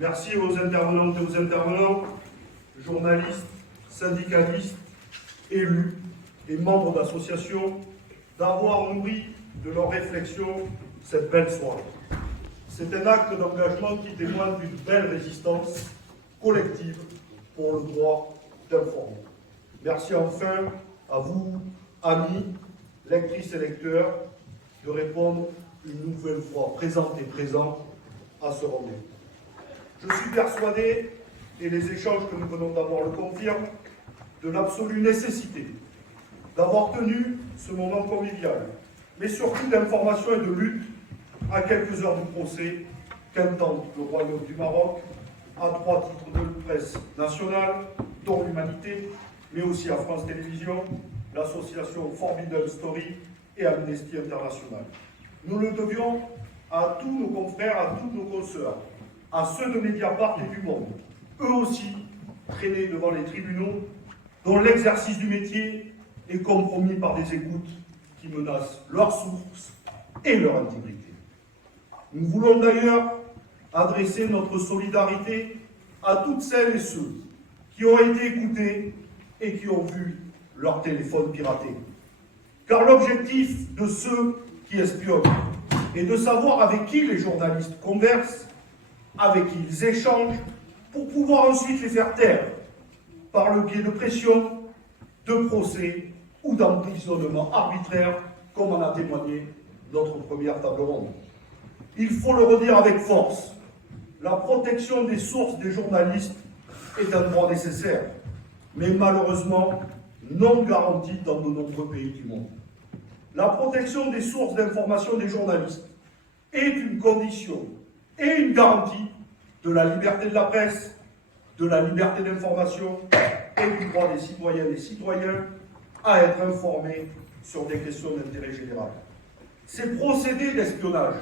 Merci aux intervenantes et aux intervenants, journalistes, syndicalistes, élus et membres d'associations, d'avoir nourri de leurs réflexions cette belle soirée. C'est un acte d'engagement qui témoigne d'une belle résistance collective pour le droit d'informer. Merci enfin à vous, amis, lectrices et lecteurs, de répondre une nouvelle fois présentes et présents à ce rendez-vous. Je suis persuadé, et les échanges que nous venons d'avoir le confirment, de l'absolue nécessité d'avoir tenu ce moment convivial, mais surtout d'information et de lutte à quelques heures du procès qu'intente le Royaume du Maroc à 3 titres de presse nationale, dont l'Humanité, mais aussi à France Télévisions, l'association Forbidden Story et Amnesty International. Nous le devions à tous nos confrères, à toutes nos consoeurs, à ceux de Mediapart et du Monde, eux aussi traînés devant les tribunaux, dont l'exercice du métier est compromis par des écoutes qui menacent leurs sources et leur intégrité. Nous voulons d'ailleurs adresser notre solidarité à toutes celles et ceux qui ont été écoutés et qui ont vu leur téléphone piraté. Car l'objectif de ceux qui espionnent est de savoir avec qui les journalistes conversent, avec qui ils échangent, pour pouvoir ensuite les faire taire par le biais de pression, de procès ou d'emprisonnement arbitraire, comme en a témoigné notre première table ronde. Il faut le redire avec force, la protection des sources des journalistes est un droit nécessaire, mais malheureusement non garanti dans de nombreux pays du monde. La protection des sources d'information des journalistes est une condition et une garantie de la liberté de la presse, de la liberté d'information et du droit des citoyennes et citoyens à être informés sur des questions d'intérêt général. Ces procédés d'espionnage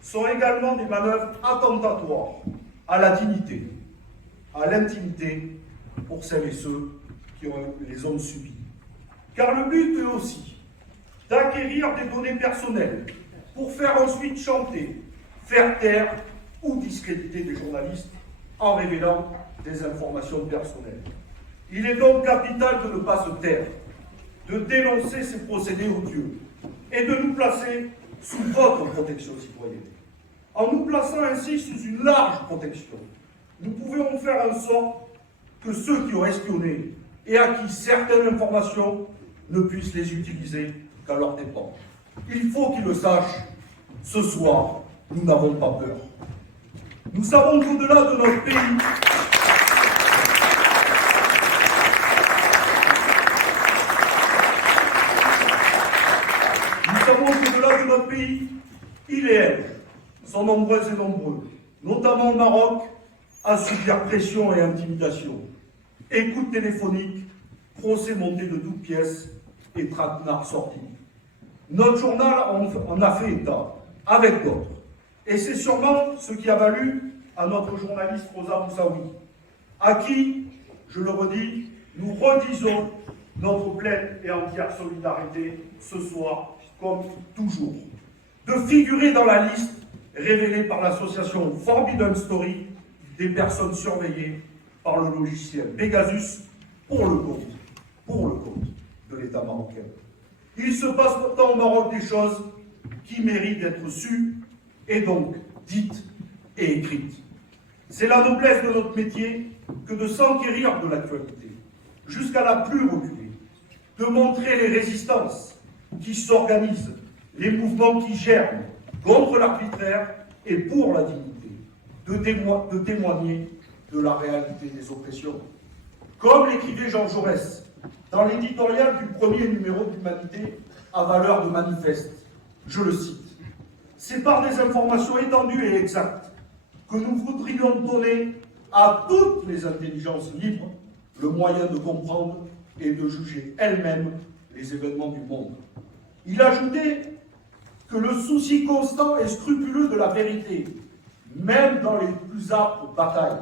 sont également des manœuvres attentatoires à la dignité, à l'intimité pour celles et ceux qui les ont subies. Car le but est aussi d'acquérir des données personnelles pour faire ensuite chanter, faire taire ou discréditer des journalistes en révélant des informations personnelles. Il est donc capital de ne pas se taire, de dénoncer ces procédés odieux et de nous placer sous votre protection citoyenne. En nous plaçant ainsi sous une large protection, nous pouvons faire en sorte que ceux qui ont espionné et à qui certaines informations ne puissent les utiliser qu'à leur dépens. Il faut qu'ils le sachent, ce soir, nous n'avons pas peur. Nous savons qu'au-delà de notre pays, il et elles sont nombreuses et nombreux, notamment au Maroc, à subir pression et intimidation, écoute téléphonique, procès montés de toutes pièces et traquenards sortis. Notre journal en a fait état, avec d'autres. Et c'est sûrement ce qui a valu à notre journaliste Rosa Moussaoui, à qui, je le redis, nous redisons notre pleine et entière solidarité ce soir, comme toujours, de figurer dans la liste révélée par l'association Forbidden Story des personnes surveillées par le logiciel Pegasus pour le compte de l'État marocain. Il se passe pourtant au Maroc des choses qui méritent d'être sues et donc dites et écrites. C'est la noblesse de notre métier que de s'enquérir de l'actualité, jusqu'à la plus reculée, de montrer les résistances qui s'organisent, les mouvements qui germent contre l'arbitraire et pour la dignité, de témoigner de la réalité des oppressions. Comme l'écrivait Jean Jaurès dans l'éditorial du premier numéro de l'Humanité à valeur de manifeste, je le cite, « C'est par des informations étendues et exactes que nous voudrions donner à toutes les intelligences libres le moyen de comprendre et de juger elles-mêmes les événements du monde. » Il ajoutait que le souci constant et scrupuleux de la vérité, même dans les plus âpres batailles,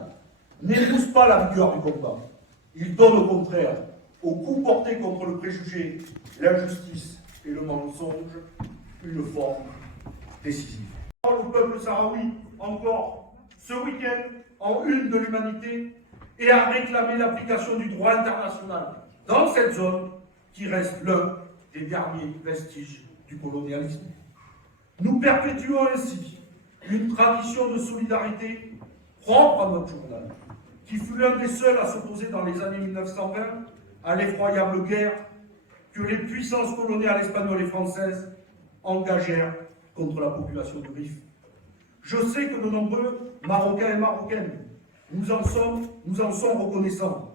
n'épouse pas la vigueur du combat. Il donne au contraire, au coup porté contre le préjugé, l'injustice et le mensonge, une forme décisive. Le peuple sahraoui, encore, ce week-end en une de l'Humanité et a réclamé l'application du droit international dans cette zone qui reste l'un des derniers vestiges du colonialisme. Nous perpétuons ainsi une tradition de solidarité propre à notre journal, qui fut l'un des seuls à s'opposer dans les années 1920 à l'effroyable guerre que les puissances coloniales espagnoles et françaises engagèrent contre la population du Rif. Je sais que de nombreux Marocains et Marocaines nous en sont reconnaissants.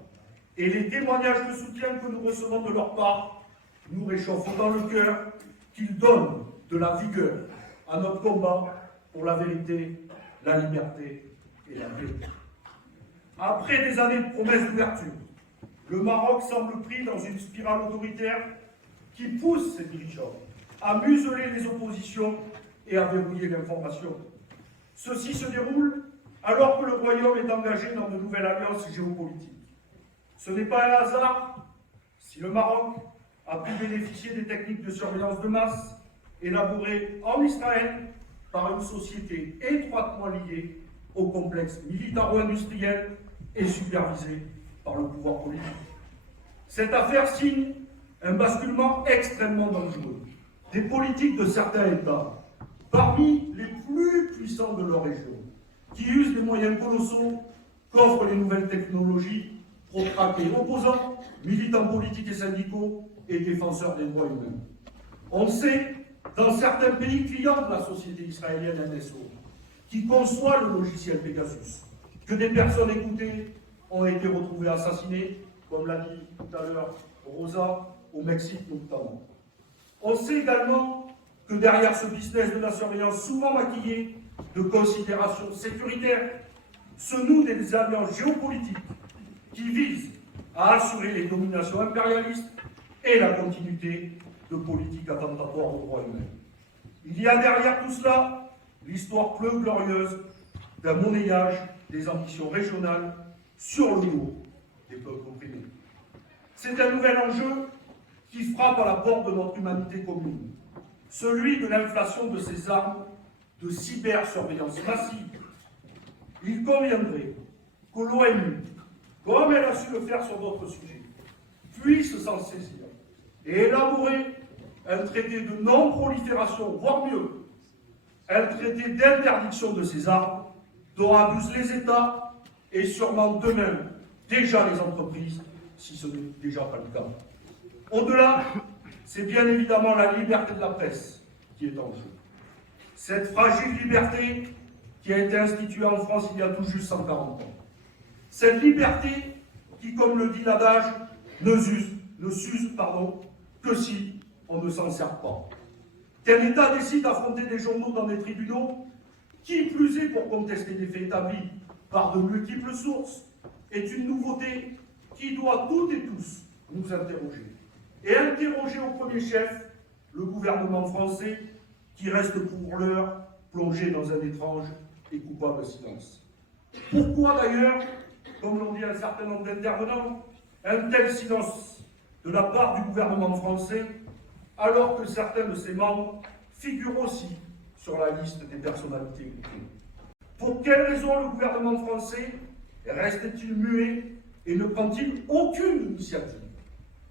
Et les témoignages de soutien que nous recevons de leur part nous réchauffent dans le cœur, qu'ils donnent de la vigueur à notre combat pour la vérité, la liberté et la paix. Après des années de promesses d'ouverture, le Maroc semble pris dans une spirale autoritaire qui pousse ses dirigeants à museler les oppositions et à verrouiller l'information. Ceci se déroule alors que le Royaume est engagé dans de nouvelles alliances géopolitiques. Ce n'est pas un hasard si le Maroc a pu bénéficier des techniques de surveillance de masse élaborées en Israël par une société étroitement liée au complexe militaro-industriel et supervisée par le pouvoir politique. Cette affaire signe un basculement extrêmement dangereux des politiques de certains États, parmi les plus puissants de leur région, qui usent des moyens colossaux qu'offrent les nouvelles technologies pour traquer opposants, militants politiques et syndicaux et défenseurs des droits humains. On sait, dans certains pays clients de la société israélienne NSO, qui conçoit le logiciel Pegasus, que des personnes écoutées ont été retrouvées assassinées, comme l'a dit tout à l'heure Rosa, au Mexique notamment. On sait également que derrière ce business de la surveillance souvent maquillé de considérations sécuritaires se nouent des alliances géopolitiques qui visent à assurer les dominations impérialistes et la continuité de politiques attentatoires aux droits humains. Il y a derrière tout cela l'histoire peu glorieuse d'un monnayage des ambitions régionales sur le dos des peuples opprimés. C'est un nouvel enjeu qui frappe à la porte de notre humanité commune, celui de l'inflation de ces armes de cybersurveillance massive. Il conviendrait que l'ONU, comme elle a su le faire sur d'autres sujets, puisse s'en saisir et élaborer un traité de non-prolifération, voire mieux, un traité d'interdiction de ces armes dont abusent les États et sûrement demain déjà les entreprises, si ce n'est déjà pas le cas. Au-delà, c'est bien évidemment la liberté de la presse qui est en jeu. Cette fragile liberté qui a été instituée en France il y a tout juste 140 ans. Cette liberté qui, comme le dit l'adage, ne s'use que si on ne s'en sert pas. Qu'un État décide d'affronter des journaux dans des tribunaux, qui plus est pour contester des faits établis par de multiples sources, est une nouveauté qui doit toutes et tous nous interroger. Et interroger au premier chef le gouvernement français qui reste pour l'heure plongé dans un étrange et coupable silence. Pourquoi d'ailleurs, comme l'ont dit un certain nombre d'intervenants, un tel silence de la part du gouvernement français, alors que certains de ses membres figurent aussi sur la liste des personnalités écoutées? Pour quelles raisons le gouvernement français reste-t-il muet et ne prend-il aucune initiative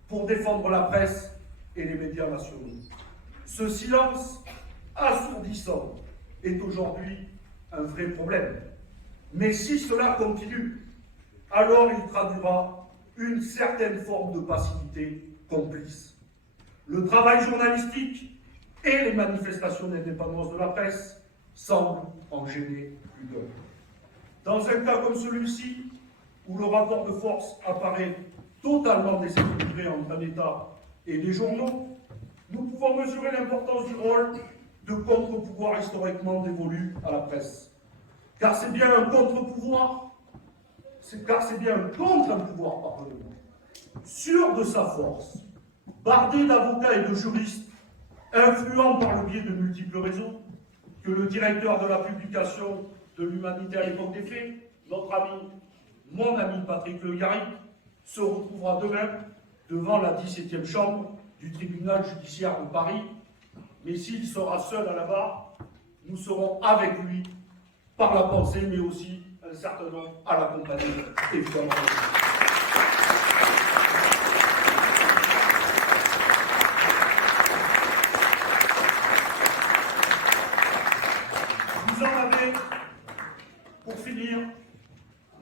pour défendre la presse et les médias nationaux? Ce silence assourdissant est aujourd'hui un vrai problème. Mais si cela continue, alors il traduira une certaine forme de passivité complice. Le travail journalistique et les manifestations d'indépendance de la presse semblent en gêner plus d'un. Dans un cas comme celui-ci, où le rapport de force apparaît totalement déséquilibré entre un État et des journaux, nous pouvons mesurer l'importance du rôle de contre-pouvoir historiquement dévolu à la presse. Car c'est bien un contre-pouvoir, pardonnez-moi, sûr de sa force, bardé d'avocats et de juristes, influents par le biais de multiples réseaux, que le directeur de la publication de l'Humanité à l'époque des faits, mon ami Patrick Le Yarrick, se retrouvera demain devant la 17e chambre du tribunal judiciaire de Paris. Mais s'il sera seul à la barre, nous serons avec lui par la pensée, mais aussi un certain nombre à l'accompagner, évidemment. Vous en avez, pour finir,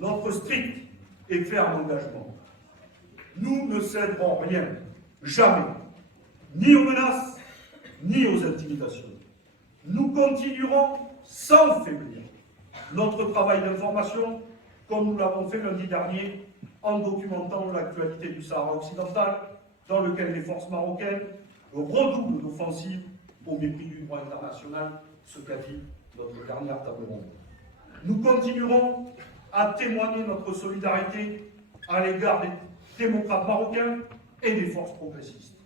notre strict et ferme engagement. Nous ne céderons rien, jamais, ni aux menaces, ni aux intimidations. Nous continuerons sans faiblir notre travail d'information, comme nous l'avons fait lundi dernier, en documentant l'actualité du Sahara occidental, dans lequel les forces marocaines redoublent d'offensives au mépris du droit international, ce qu'a dit notre dernière table ronde. Nous continuerons à témoigner notre solidarité à l'égard des démocrates marocains et des forces progressistes.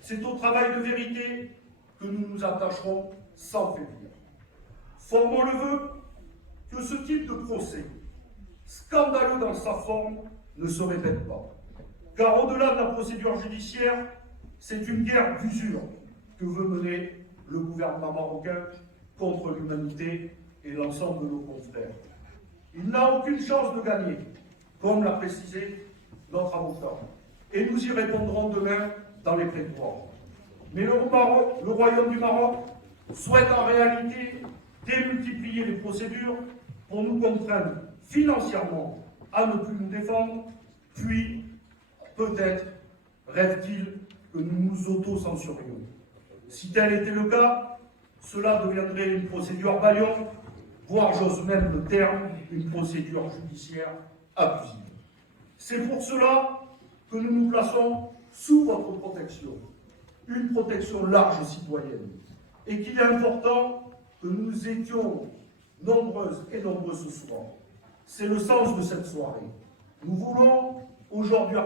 C'est au travail de vérité que nous nous attacherons sans faiblir. Formons le vœu que ce type de procès, scandaleux dans sa forme, ne se répète pas. Car au-delà de la procédure judiciaire, c'est une guerre d'usure que veut mener le gouvernement marocain contre l'humanité et l'ensemble de nos confrères. Il n'a aucune chance de gagner, comme l'a précisé notre avocat. Et nous y répondrons demain dans les prétoires. Mais le Royaume du Maroc souhaite en réalité démultiplier les procédures pour nous contraindre financièrement à ne plus nous défendre, puis peut-être rêve-t-il que nous nous auto-censurions. Si tel était le cas, cela deviendrait une procédure bâillonne, voire j'ose même le terme, une procédure judiciaire abusive. C'est pour cela que nous nous plaçons sous votre protection, une protection large et citoyenne, et qu'il est important que nous étions nombreuses et nombreux ce soir. C'est le sens de cette soirée. Nous voulons aujourd'hui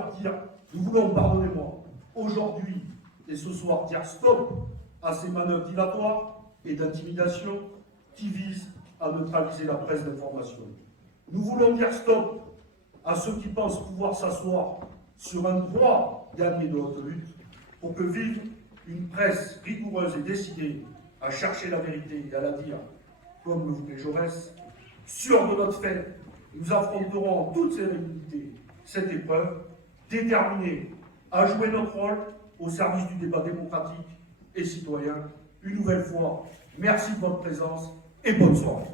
pardonnez-moi, aujourd'hui et ce soir dire stop à ces manœuvres dilatoires et d'intimidation qui visent à neutraliser la presse d'information. Nous voulons dire stop à ceux qui pensent pouvoir s'asseoir sur un droit gagné de haute lutte pour que vive une presse rigoureuse et décidée à chercher la vérité et à la dire, comme le voulait Jaurès. Sûrs de notre fait, nous affronterons en toute sérénité cette épreuve, déterminés à jouer notre rôle au service du débat démocratique et citoyen. Une nouvelle fois, merci de votre présence et bonne soirée.